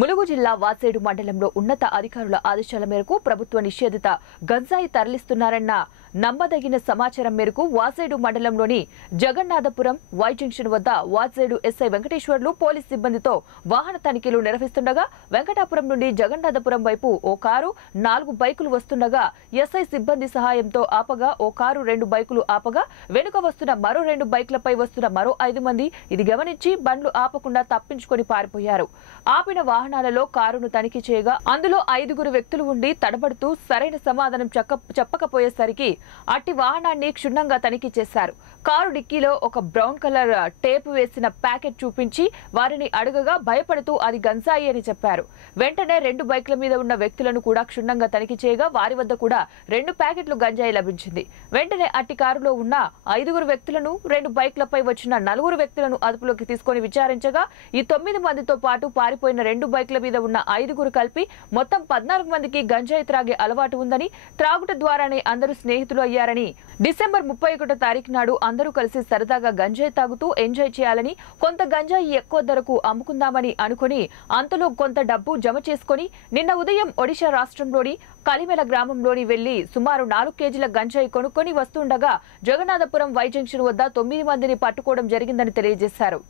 ములుగు జిల్లా వాసేడు మండలంలో ఉన్నత అధికారుల ఆదేశాల మేరకు ప్రభుత్వ నిషేధిత గంజాయి తరలిస్తున్నారన్న నమ్మదగిన సమాచారం మేరకు వాసేడు మండలంలోని జగన్నాథపురం వై జంక్షన్ వద్ద వాసేడు ఎస్ఐ వెంకటేశ్వర్లు పోలీస్ సిబ్బందితో వాహన తనిఖీలు నిర్వహిస్తుండగా వెంకటాపురం నుండి జగన్నాథపురం వైపు ఓ కారు 4 బైకులు వస్తుండగా ఎస్ఐ సిబ్బంది సహాయంతో ఆపగా ఓ కారు 2 బైకులు ఆపగా వెనుక వస్తున్న మరో 2 బైక్లపై వస్తున్న మరో 5 మంది ఇది గమనించి బండ్లు ఆపకుండా తప్పించుకొని పారిపోయారు. ఆపిన వాహనాలలో కారును తనిఖీ చేయగా అందులో 5 వ్యక్తులు ఉండి తడబడుతూ సరైన సమాధానం చెప్పకపోయేసరికి అట్టి వాహనాన్ని క్షుణ్ణంగా తనిఖీ చేశారు. కారు డిక్కీలో ఒక బ్రౌన్ కలర్ టేప్ వేసిన ప్యాకెట్ చూపించి వారిని అడగగా భయపడుతూ అది గంజాయి అని చెప్పారు. వెంటనే 2 బైక్ల మీద ఉన్న వ్యక్తులను కూడా క్షుణ్ణంగా తనిఖీ చేయగా వారి వద్ద కూడా 2 ప్యాకెట్లు గంజాయి లభించింది. వెంటనే అట్టి కారులో ఉన్న 5 వ్యక్తులను 2 బైక్లపై వచ్చిన 4 వ్యక్తులను అదుపులోకి తీసుకొని విచారించగా ఈ 9 మందితో పాటు పారిపోయిన 2 బైక్ల మీద ఉన్న 5 కలిపి మొత్తం 14 మందికి గంజాయి త్రాగే అలవాటు ఉందని, త్రాగుట ద్వారానే అందరూ స్నేహితులు అయ్యారని, డిసెంబర్ 31వ తారీఖు నాడు అందరూ కలిసి సరదాగా గంజాయి తాగుతూ ఎంజాయ్ చేయాలని, కొంత గంజాయి ఎక్కువ ధరకు అమ్ముకుందామని అనుకుని అంతలో కొంత డబ్బు జమ చేసుకుని నిన్న ఉదయం ఒడిశా రాష్ట్రంలోని కలిమెల గ్రామంలోని వెళ్లి సుమారు 4 కేజీల గంజాయి కొనుక్కొని వస్తుండగా జగన్నాథపురం వై జంక్షన్ వద్ద 9 మందిని పట్టుకోవడం జరిగిందని తెలియజేశారు.